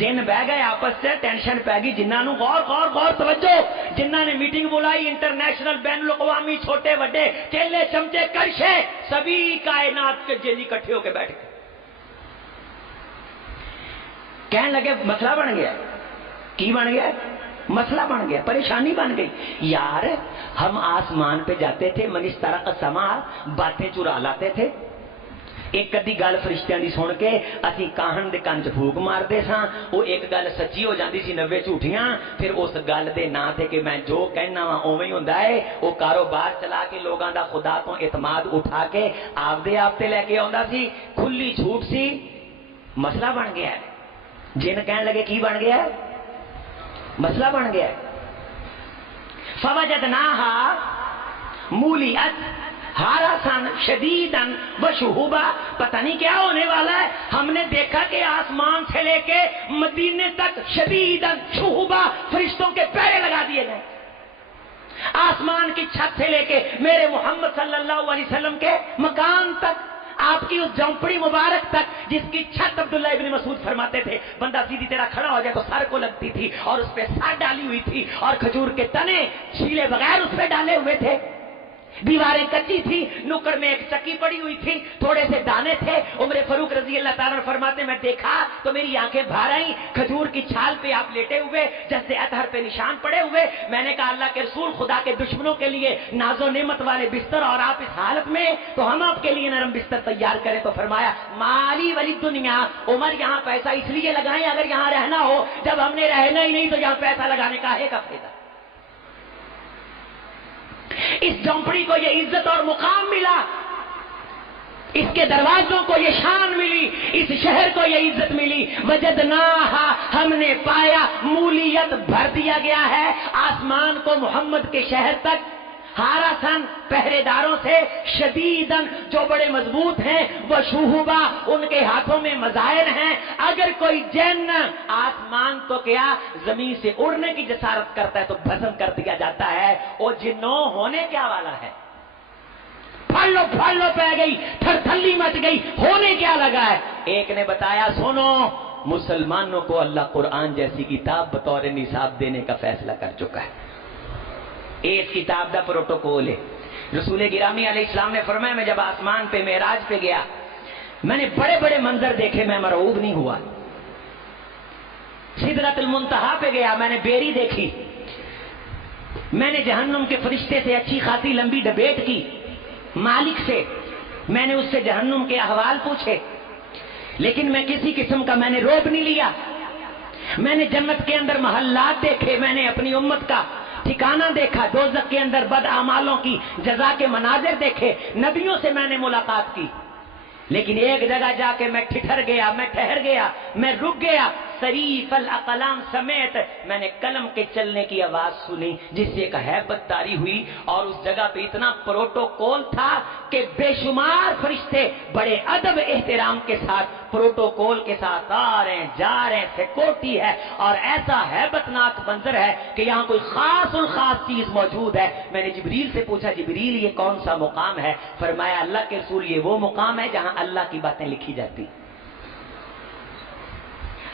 جن بہ گئے آپس سے، ٹینشن پہ گئی، جنہاں نو غور توجہ، جنہاں نے میٹنگ بلائی انٹرنیشنل بین الاقوامی چھوٹے بڑے چیلے چمچے کرشے سبھی کائنات کے جن اکٹھے ہو کے بیٹھ گئے، کہنے لگے مسئلہ بن گیا۔ کی بن گیا؟ مسئلہ بن گیا، پریشانی بن گئی۔ یار ہم آسمان پہ جاتے تھے، من استرق السماء، باتیں چرا لاتے تھے، ایک ادھی گل فرشتیاں دی سن کے اسی کاہن دے کان چ پھوک ماردے ساں، وہ ایک گل سچی ہو جاندی سی 90 جھوٹیاں، پھر اس گل دے نا تے کہ میں جو کہنا وا اوویں ہوندا ہے، وہ کاروبار چلا کے لوگاں دا خدا تو اعتماد اٹھا کے آپ تے لے کے آوندا سی، کھلی جھوٹ سی، مسئلہ بن گیا ہے۔ جن کہن لگے کی بن گیا ہے؟ مسئلہ بن گیا ہے۔ فوجدناہا مولیت حارسن شدیدن وشہوبا، پتہ نہیں کیا ہونے والا ہے، ہم نے دیکھا کہ آسمان سے لے کے مدینے تک شدیدن شہوبا فرشتوں کے پیرے لگا دیے گئے، آسمان کی چھت سے لے کے میرے محمد صلی اللہ علیہ وسلم کے مکان تک، آپ کی اس جھونپڑی مبارک تک جس کی چھت عبداللہ ابن مسعود فرماتے تھے بندہ سیدھی طرح کھڑا ہو جائے تو سر کو لگتی تھی، اور اس پہ سر ڈالی ہوئی تھی، اور کھجور کے تنے چھیلے بغیر اس پہ ڈالے ہوئے تھے، دیواریں کچی تھی، نکڑ میں ایک چکی پڑی ہوئی تھی، تھوڑے سے دانے تھے۔ عمر فاروق رضی اللہ تعالیٰ فرماتے میں دیکھا تو میری آنکھیں بھر آئیں، کھجور کی چھال پہ آپ لیٹے ہوئے، جیسے اطہر پہ نشان پڑے ہوئے۔ میں نے کہا اللہ کے رسول، خدا کے دشمنوں کے لیے ناز و نعمت والے بستر اور آپ اس حالت میں، تو ہم آپ کے لیے نرم بستر تیار کریں۔ تو فرمایا مالی ولی دنیا، عمر یہاں پیسہ اس لیے لگائیں اگر یہاں رہنا ہو، جب ہم نے رہنا ہی نہیں تو یہاں پیسہ لگانے کا ہے کا فائدہ؟ اس جھونپڑی کو یہ عزت اور مقام ملا، اس کے دروازوں کو یہ شان ملی، اس شہر کو یہ عزت ملی۔ وجدناہا، ہم نے پایا، مولیت بھر دیا گیا ہے آسمان کو محمد کے شہر تک، حارسن پہرے داروں سے، شدیدن جو بڑے مضبوط ہیں، وہ شہوبا ان کے ہاتھوں میں مظاہر ہیں، اگر کوئی جن آسمان تو کیا زمین سے اڑنے کی جسارت کرتا ہے تو بھسم کر دیا جاتا ہے۔ وہ جنوں ہونے کیا والا ہے؟ پھڑ لو پہ گئی، تھر تھلی مچ گئی، ہونے کیا لگا ہے؟ ایک نے بتایا سنو، مسلمانوں کو اللہ قرآن جیسی کتاب بطور نصاب دینے کا فیصلہ کر چکا ہے۔ اس کتاب دا پروٹوکول ہے۔ رسول گرامی علیہ السلام نے فرمایا میں جب آسمان پہ معراج پہ گیا، میں نے بڑے بڑے منظر دیکھے، میں مرعوب نہیں ہوا۔ سدرۃ المنتہا پہ گیا، میں نے بیری دیکھی، میں نے جہنم کے فرشتے سے اچھی خاصی لمبی ڈبیٹ کی، مالک سے میں نے اس سے جہنم کے احوال پوچھے، لیکن میں کسی قسم کا میں نے روب نہیں لیا۔ میں نے جنت کے اندر محلات دیکھے، میں نے اپنی امت کا ٹھکانہ دیکھا، دوزخ کے اندر بد اعمالوں کی جزا کے مناظر دیکھے، نبیوں سے میں نے ملاقات کی، لیکن ایک جگہ جا کے میں ٹھٹر گیا، میں ٹھہر گیا، میں رک گیا۔ صریف الاقلام سمیت میں نے قلم کے چلنے کی آواز سنی جس سے ایک ہیبت طاری ہوئی، اور اس جگہ پہ اتنا پروٹوکول تھا کہ بے شمار فرشتے بڑے ادب احترام کے ساتھ پروٹوکول کے ساتھ آ رہے ہیں جا رہے ہیں، سیکورٹی ہے، اور ایسا ہیبت ناک منظر ہے کہ یہاں کوئی خاص الخاص چیز موجود ہے۔ میں نے جبریل سے پوچھا جبریل یہ کون سا مقام ہے؟ فرمایا اللہ کے رسول یہ وہ مقام ہے جہاں اللہ کی باتیں لکھی جاتی،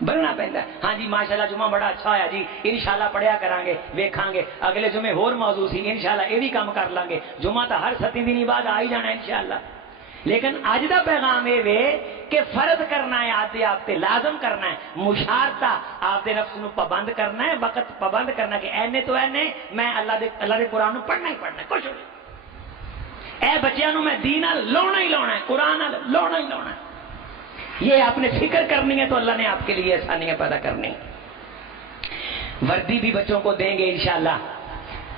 بننا پہنتا ہے. ہاں جی ماشاءاللہ جمعہ بڑا اچھا ہویا جی, انشاءاللہ پڑھیا کریں گے, ویکھاں گے اگلے جمعے ہور موضوع سی, انشاءاللہ یہ بھی کام کر لیں گے, جمعہ تو ہر 7 دن بعد آ ہی جانا ہے انشاءاللہ. لیکن اج دا پیغام یہ وے کہ فرض کرنا ہے, آتے آپ تے لازم کرنا ہے, مشارتا آپ دے نفس نو پابند کرنا ہے, وقت پابند کرنا کہ اینے تو اینے میں اللہ دے قرآن نو پڑھنا ہی پڑھنا ہے, کچھ نہیں. اے بچیاں نو میں دین نال لاؤنا ہی لاؤنا ہے, قرآن نال لاؤنا ہی لاؤنا ہے. یہ آپ نے فکر کرنی ہے تو اللہ نے آپ کے لیے آسانیاں پیدا کرنی. وردی بھی بچوں کو دیں گے انشاءاللہ,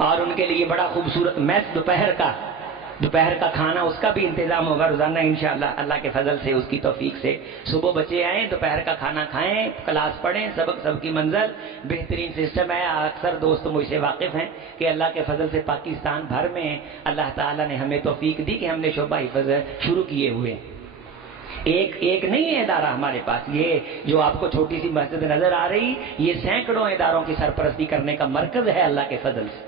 اور ان کے لیے بڑا خوبصورت میس دوپہر کا کھانا اس کا بھی انتظام ہوگا روزانہ انشاءاللہ اللہ کے فضل سے, اس کی توفیق سے. صبح بچے آئیں, دوپہر کا کھانا کھائیں, کلاس پڑھیں, سب کی منزل بہترین سسٹم ہے. اکثر دوست مجھ سے واقف ہیں کہ اللہ کے فضل سے پاکستان بھر میں اللہ تعالیٰ نے ہمیں توفیق دی کہ ہم نے شعبہ حفظ شروع کیے ہوئے. ایک نہیں ہے ادارہ ہمارے پاس, یہ جو آپ کو چھوٹی سی مسجد نظر آ رہی, یہ سینکڑوں اداروں کی سرپرستی کرنے کا مرکز ہے اللہ کے فضل سے.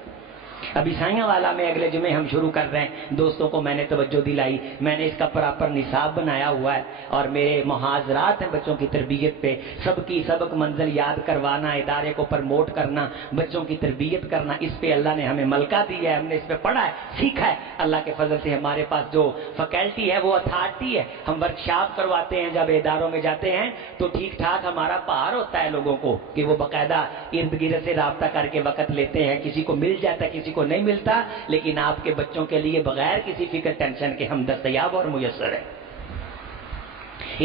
ابھی سائیاں والا میں اگلے جمعے ہم شروع کر رہے ہیں, دوستوں کو میں نے توجہ دلائی, میں نے اس کا پراپر نصاب بنایا ہوا ہے, اور میرے محاضرات ہیں بچوں کی تربیت پہ, سب کی سبق منزل یاد کروانا, ادارے کو پرموٹ کرنا, بچوں کی تربیت کرنا, اس پہ اللہ نے ہمیں ملکہ دیا ہے, ہم نے اس پہ پڑھا ہے, سیکھا ہے. اللہ کے فضل سے ہمارے پاس جو فیکلٹی ہے وہ اتھارٹی ہے. ہم ورکشاپ کرواتے ہیں, جب اداروں میں جاتے ہیں تو ٹھیک ٹھاک ہمارا پار ہوتا ہے لوگوں کو کہ وہ باقاعدہ ارد گرد سے رابطہ کر کے وقت لیتے ہیں, کسی کو مل جاتا ہے کسی کو نہیں ملتا, لیکن آپ کے بچوں کے لیے بغیر کسی فکر ٹینشن کے ہم دستیاب اور میسر ہیں.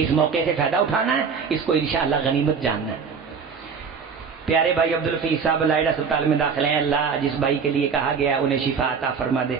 اس موقع سے فائدہ اٹھانا ہے, اس کو انشاءاللہ غنیمت جاننا ہے. پیارے بھائی عبدالفیض صاحب لائڈ اسپتال میں داخل ہیں, اللہ جس بھائی کے لیے کہا گیا انہیں شفا عطا فرما دے.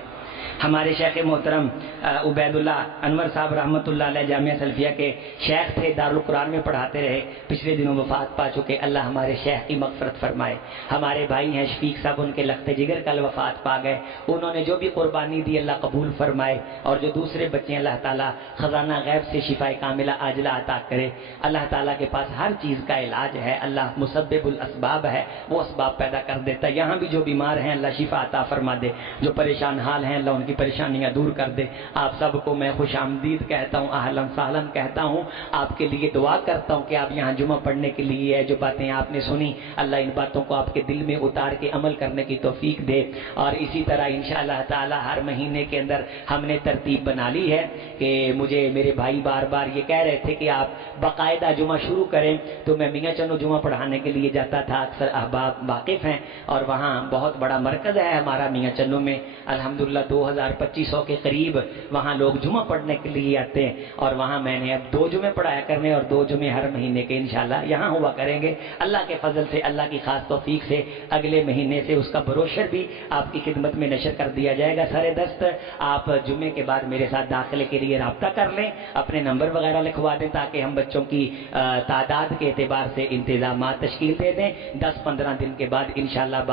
ہمارے شیخ محترم عبید اللہ انور صاحب رحمۃ اللہ علیہ جامعہ سلفیہ کے شیخ تھے, دارالقرآن میں پڑھاتے رہے, پچھلے دنوں وفات پا چکے. اللہ ہمارے شیخ کی مغفرت فرمائے. ہمارے بھائی ہیں شفیق صاحب, ان کے لخت جگر کل وفات پا گئے. انہوں نے جو بھی قربانی دی اللہ قبول فرمائے, اور جو دوسرے بچے اللہ تعالیٰ خزانہ غیب سے شفا کاملہ عاجلہ عطا کرے. اللہ تعالیٰ کے پاس ہر چیز کا علاج ہے, اللہ مسبب الاسباب ہے, وہ اسباب پیدا کر دیتا ہے. یہاں بھی جو بیمار ہیں اللہ شفا عطا فرما دے, جو پریشان حال ہیں اللہ ان کی پریشانیاں دور کر دے. آپ سب کو میں خوش آمدید کہتا ہوں, اہلاً سہلاً کہتا ہوں. آپ کے لیے دعا کرتا ہوں کہ آپ یہاں جمعہ پڑھنے کے لیے ہے, جو باتیں آپ نے سنی اللہ ان باتوں کو آپ کے دل میں اتار کے عمل کرنے کی توفیق دے. اور اسی طرح انشاءاللہ تعالی ہر مہینے کے اندر ہم نے ترتیب بنا لی ہے کہ مجھے میرے بھائی بار بار یہ کہہ رہے تھے کہ آپ باقاعدہ جمعہ شروع کریں, تو میں میاں چنو جمعہ پڑھانے کے لیے جاتا تھا. اکثر احباب واقف ہیں, اور وہاں بہت بڑا مرکز ہے ہمارا میاں چنو میں, الحمدللہ 2500 کے قریب وہاں لوگ جمعہ پڑھنے کے لیے آتے ہیں. اور وہاں میں نے اب 2 جمعے پڑھایا کرنے, اور 2 جمعے ہر مہینے کے انشاءاللہ یہاں ہوا کریں گے. اللہ کے فضل سے, اللہ کی خاص توفیق سے اگلے مہینے سے اس کا بروشر بھی آپ کی خدمت میں نشر کر دیا جائے گا. سر دست آپ جمعے کے بعد میرے ساتھ داخلے کے لیے رابطہ کر لیں, اپنے نمبر وغیرہ لکھوا دیں تاکہ ہم بچوں کی تعداد کے اعتبار سے انتظامات تشکیل دے دیں. 10-15 دن کے بعد انشاءاللہ